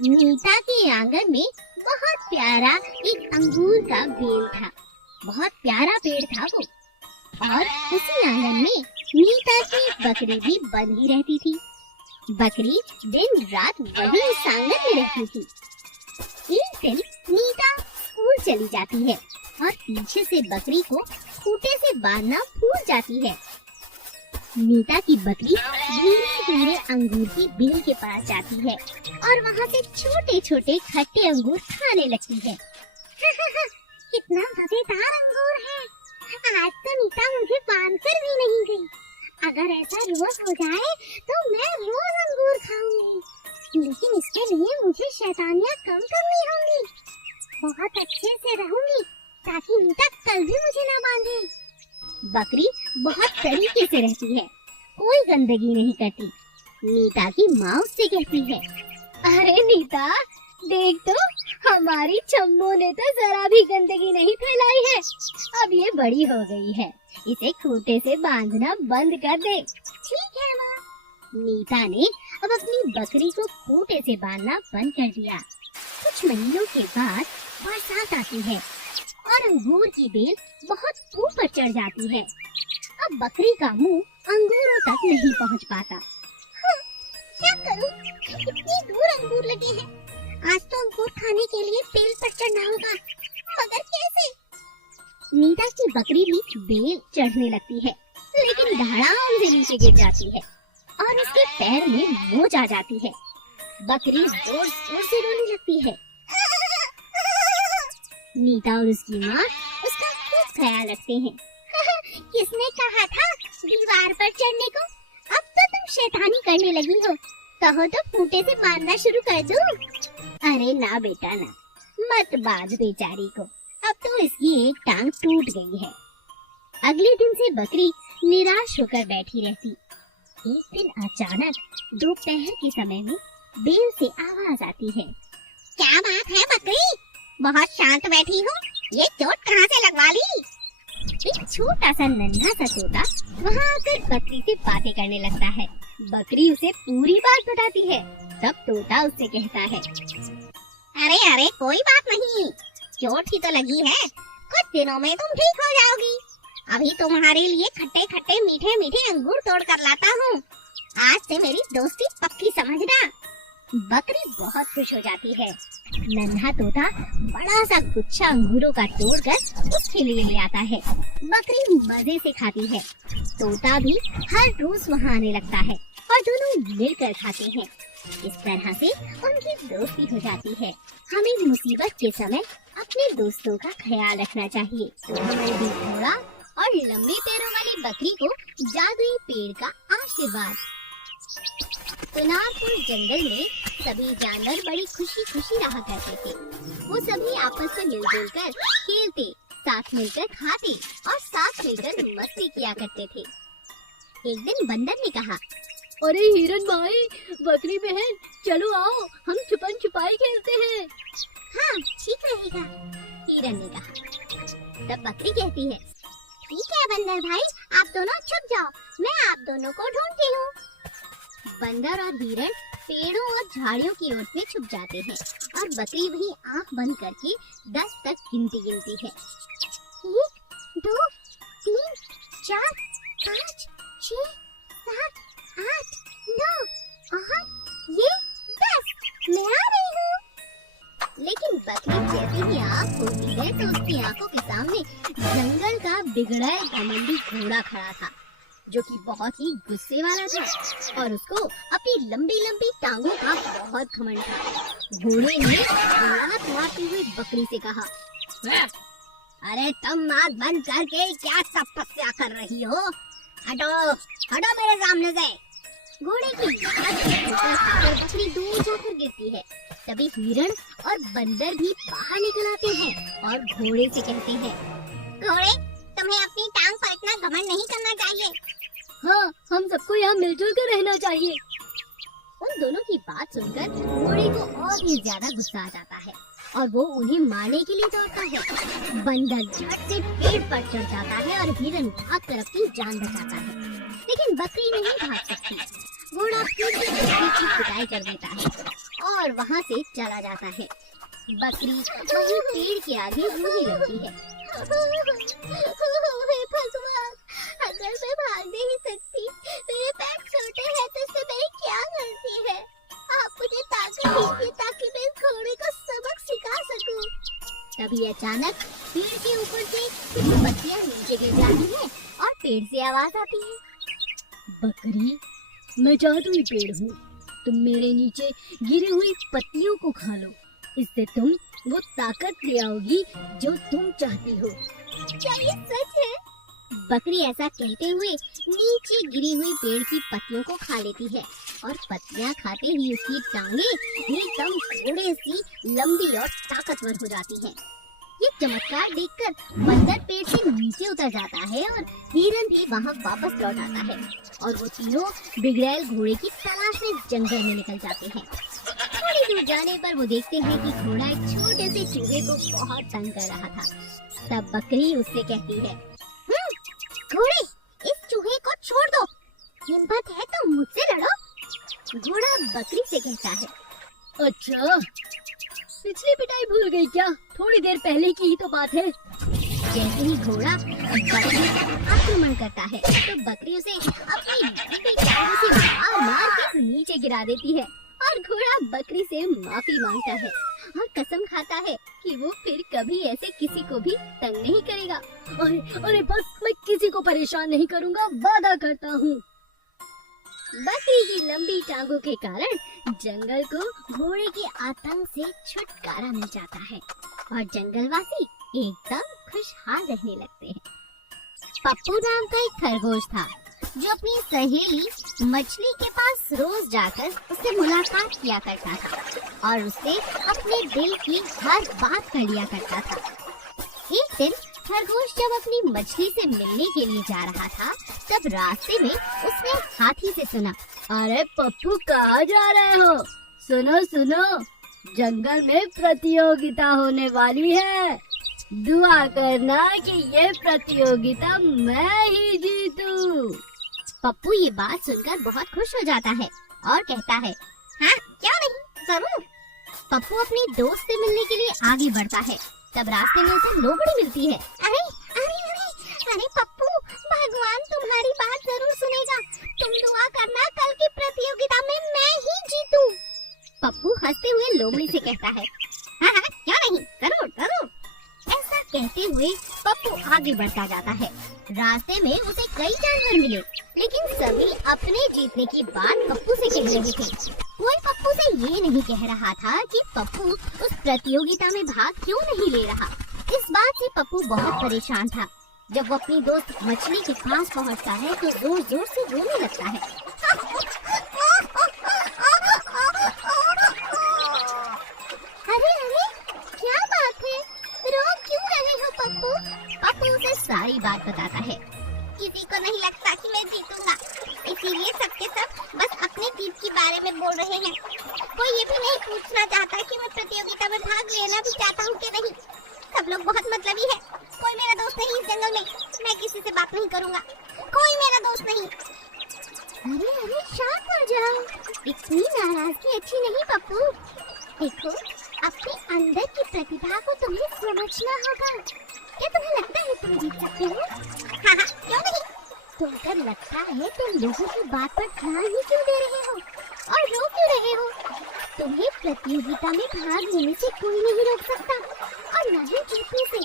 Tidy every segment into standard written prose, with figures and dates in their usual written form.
नीता के आंगन में बहुत प्यारा एक अंगूर का बेल था। बहुत प्यारा पेड़ था वो। और उसी आंगन में नीता की बकरी भी बंधी रहती थी। बकरी दिन रात वही उस आंगन में रहती थी। एक दिन नीता स्कूल चली जाती है और पीछे से बकरी को खूंटे से बांधना भूल जाती है। नीता की बकरी धीरे धीरे अंगूर की बेल के पास जाती है और वहाँ से छोटे छोटे खट्टे अंगूर खाने लगती है। कितना मजेदार अंगूर है। आज तो नीता मुझे बांध कर भी नहीं गई। अगर ऐसा रोज हो जाए तो मैं रोज अंगूर खाऊंगी। लेकिन इसके लिए मुझे शैतानियाँ कम करनी होंगी। बहुत अच्छे से रहूंगी ताकि नीता कल भी मुझे ना बांधे। बकरी बहुत तरीके से रहती है, कोई गंदगी नहीं करती। नीता की माँ उससे कहती है, अरे नीता, देख तो हमारी चम्मू ने तो जरा भी गंदगी नहीं फैलाई है। अब ये बड़ी हो गई है, इसे खूंटे से बांधना बंद कर दे। ठीक है माँ। नीता ने अब अपनी बकरी को खूंटे से बांधना बंद कर दिया। कुछ महीनों के बाद बरसात आती है और अंगूर की बेल बहुत ऊपर चढ़ जाती है। अब बकरी का मुंह अंगूरों तक नहीं पहुंच पाता। हाँ, क्या करूं? इतनी दूर अंगूर लगे हैं। आज तो अंगूर खाने के लिए बेल पर चढ़ना होगा, मगर कैसे? नीता की बकरी भी बेल चढ़ने लगती है, लेकिन धड़ाम से नीचे गिर जाती है और उसके पैर में मोच आ जाती है। बकरी जोर जोर से रोने लगती है। नीता और उसकी माँ उसका खूब ख्याल रखते हैं। किसने कहा था दीवार पर चढ़ने को? अब तो तुम शैतानी करने लगी हो। कहो तो खूंटे से बांधना शुरू कर दूं? अरे ना बेटा ना, मत बांध बेचारी को। अब तो इसकी एक टांग टूट गई है। अगले दिन से बकरी निराश होकर बैठी रहती। एक दिन अचानक दोपहर के समय में बेल से आवाज आती है। क्या बात है बकरी? बहुत शांत बैठी हो। ये चोट कहाँ से लगवा ली? एक छोटा सा नन्हा सा तोता वहाँ आकर बकरी से बातें करने लगता है। बकरी उसे पूरी बात बताती है। तब तोता उससे कहता है, अरे अरे कोई बात नहीं, चोट ही तो लगी है। कुछ दिनों में तुम ठीक हो जाओगी। अभी तुम्हारे लिए खट्टे खट्टे मीठे मीठे अंगूर तोड़ कर लाता हूँ। आज से मेरी दोस्ती पक्की समझना। बकरी बहुत खुश हो जाती है। नन्हा तोता बड़ा सा गुच्छा अंगूरों का तोड़कर उसके लिए ले आता है। बकरी मजे से खाती है। तोता भी हर रोज वहाँ आने लगता है और दोनों मिलकर खाते हैं। इस तरह से उनकी दोस्ती हो जाती है। हमें मुसीबत के समय अपने दोस्तों का ख्याल रखना चाहिए। हमारे घोड़ा और लंबे पैरों वाली बकरी को जादुई पेड़ का आशीर्वाद। सुनारपुर जंगल में सभी जानवर बड़ी खुशी खुशी रहा करते थे। वो सभी आपस में मिलजुल कर खेलते, साथ मिलकर खाते और साथ मिलकर मस्ती किया करते थे। एक दिन बंदर ने कहा, अरे हिरन भाई, बकरी बहन, चलो आओ हम छुपन छुपाई खेलते हैं। हाँ ठीक रहेगा, हिरन ने कहा। तब बकरी कहती है, ठीक है बंदर भाई, आप दोनों छुप जाओ, मैं आप दोनों को ढूंढती हूँ। बंदर और हिरन पेड़ों और झाड़ियों की ओर में छुप जाते हैं और बकरी वही आंख बंद करके 10 तक गिनती है। 1, 2, 3, 4, 5, 6, 7, 8, 9 और ये 10। मैं आ रही हूँ। लेकिन बकरी जैसे ही आँख खोलती है तो उसकी आंखों के सामने जंगल का बिगड़ा घमंडी घोड़ा खड़ा था, जो कि बहुत ही गुस्से वाला था और उसको अपनी लंबी लंबी टांगों का बहुत घमंड था। घोड़े ने लात मारते हुए बकरी से कहा, अरे तुम आँख बंद करके क्या तपस्या कर रही हो? हटो हटो मेरे सामने से। घोड़े की बकरी दूर जाकर गिरती है। तभी हिरण और बंदर भी बाहर निकल आते हैं और घोड़े से कहते हैं, घोड़े, तुम्हें अपनी टांग पर इतना घमंड नहीं करना चाहिए। हाँ, हम सबको यहाँ मिलजुल कर रहना चाहिए। उन दोनों की बात सुनकर घोड़े को और भी ज्यादा गुस्सा आ जाता है और वो उन्हें मारने के लिए दौड़ता है। बंदर झट से पेड़ पर चढ़ जाता है और हिरन भाग कर अपनी जान बचाता है, लेकिन बकरी नहीं भाग सकती। घोड़ा फिर भी बकरी की पिटाई कर देता है और वहाँ से चला जाता है। बकरी वही पेड़ के आगे रोने लगती है। भगवान, अगर मैं भाग नहीं सकती, मेरे पैर छोटे हैं तो इससे मेरी क्या गलती है? आप मुझे ताकत दीजिए ताकि मैं इस घोड़े को सबक सिखा सकूं। तभी अचानक पेड़ के ऊपर से कुछ पत्तियां नीचे गिर जाती हैं और पेड़ से आवाज आती है। बकरी, मैं जादुई पेड़ हूँ। तुम मेरे नीचे गिरी हुई पत्तियों को खा लो, इससे तुम वो ताकत ले आओगी जो तुम चाहती हो। क्या ये सच है? बकरी ऐसा कहते हुए नीचे गिरी हुई पेड़ की पत्तियों को खा लेती है और पत्तियां खाते ही उसकी टांगे एकदम घोड़े सी लंबी और ताकतवर हो जाती हैं। ये चमत्कार देखकर बंदर पेड़ से नीचे उतर जाता है और हिरन भी वहाँ वापस लौट आता है और वो तीनों बिगड़ैल घोड़े की तलाश में जंगल में निकल जाते हैं। थोड़ी दूर जाने पर वो देखते हैं कि घोड़ा एक छोटे से चूहे को बहुत तंग कर रहा था। तब बकरी उससे कहती है, घोड़े, इस चूहे को छोड़ दो, हिम्मत है तो मुझसे लड़ो। घोड़ा बकरी से कहता है, अच्छा, पिछली पिटाई भूल गई क्या? थोड़ी देर पहले की ही तो बात है। जैसे ही घोड़ा बकरी पर आक्रमण करता है तो बकरी उसे अपनी लंबी टांगों से मार मार के नीचे गिरा देती है और घोड़ा बकरी से माफी मांगता है और कसम खाता है कि वो फिर कभी ऐसे किसी को भी तंग नहीं करेगा। अरे बस, मैं किसी को परेशान नहीं करूँगा, वादा करता हूँ। बकरी की लंबी टांगों के कारण जंगल को घोड़े के आतंक से छुटकारा मिल जाता है और जंगलवासी एकदम खुशहाल रहने लगते हैं। पप्पू नाम का एक खरगोश था जो अपनी सहेली मछली के पास रोज जाकर उससे मुलाकात किया करता था और उससे अपने दिल की हर बात कर लिया करता था। एक दिन खरगोश जब अपनी मछली से मिलने के लिए जा रहा था तब रास्ते में उसने हाथी से सुना, अरे पप्पू, कहाँ जा रहे हो? सुनो सुनो, जंगल में प्रतियोगिता होने वाली है। दुआ करना कि ये प्रतियोगिता मैं ही जीतूं। पप्पू ये बात सुनकर बहुत खुश हो जाता है और कहता है, हाँ क्यों नहीं, जरूर। पप्पू अपने दोस्त से मिलने के लिए आगे बढ़ता है। तब रास्ते में उसे लोमड़ी मिलती है। अरे अरे अरे अरे पप्पू, भगवान तुम्हारी बात जरूर सुनेगा। तुम दुआ करना कल की प्रतियोगिता में मैं ही जीतूं। पप्पू हंसते हुए लोमड़ी से कहता है, हाँ हाँ क्यों नहीं, जरूर जरूर। ऐसा कहते हुए पप्पू आगे बढ़ता जाता है। रास्ते में उसे कई जानवर मिले लेकिन सभी अपने जीतने की बात पप्पू से कह रहे थे। कोई पप्पू से ये नहीं कह रहा था कि पप्पू उस प्रतियोगिता में भाग क्यों नहीं ले रहा। इस बात से पप्पू बहुत परेशान था। जब वो अपनी दोस्त मछली के पास पहुंचता है तो जोर जोर से रोने लगता है। अरे अरे क्या बात है, रो क्यों रहे हो पप्पू? पप्पू उसे सारी बात बताता है। किसी को नहीं लगता कि मैं जीतूंगा, इसीलिए सबके सब बस अपनी जीत के बारे में बोल रहे हैं। कोई ये भी नहीं पूछना चाहता कि मैं प्रतियोगिता में भाग लेना भी चाहता हूँ कि नहीं। सब लोग बहुत मतलबी है। कोई मेरा दोस्त नहीं इस जंगल में। मैं किसी से बात नहीं करूँगा, कोई मेरा दोस्त नहीं। अरे अरे शांत हो जाओ, इतनी नाराजगी अच्छी नहीं पप्पू। देखो, अपने अंदर की प्रतिभा को तुम्हें समझना होगा। क्या तुम्हें लगता है तुम जीत सकते हो? हाँ हाँ क्यों नहीं। तुमको लगता है तुम लोगों की बात पर ध्यान ही क्यों दे रहे हो और रो क्यों रहे हो? तुम्हें प्रतियोगिता में भाग लेने से कोई नहीं रोक सकता और न ही जीतने से।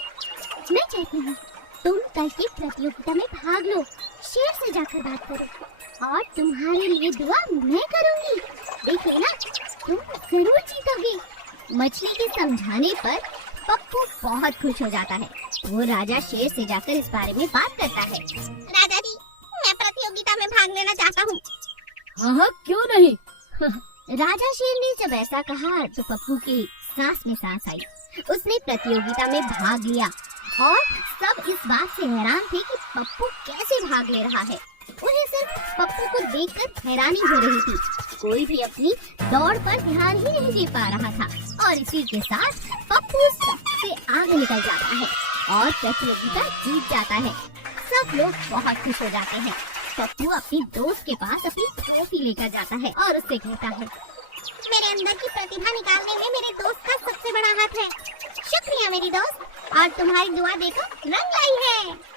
मैं कहती हूँ तुम कल की प्रतियोगिता में भाग लो, शेर से जाकर बात करो और तुम्हारे लिए दुआ मैं करूँगी। देख लेना, तुम जरूर जीतोगे। मछली के समझाने पर पप्पू बहुत खुश हो जाता है। वो राजा शेर से जाकर इस बारे में बात करता है। राजा जी, मैं प्रतियोगिता में भाग लेना चाहता हूँ। हाँ क्यों नहीं। राजा शेर ने जब ऐसा कहा तो पप्पू की सांस में सांस आई। उसने प्रतियोगिता में भाग लिया और सब इस बात से हैरान थे कि पप्पू कैसे भाग ले रहा है। उन्हें सिर्फ पप्पू को देखकर हैरानी हो रही थी। कोई भी अपनी दौड़ पर ध्यान ही नहीं दे पा रहा था और इसी के साथ पप्पू सबसे आगे निकल जाता है और प्रतियोगिता जीत जाता है। सब लोग बहुत खुश हो जाते हैं। पप्पू अपनी दोस्त के पास अपनी ट्रॉफी लेकर जाता है और उससे कहता है, मेरे मेरे अंदर की प्रतिभा निकालने में मेरे दोस्त का सबसे बड़ा हाथ है। शुक्रिया मेरी दोस्त, और तुम्हारी दुआ देखो रंग लाई है।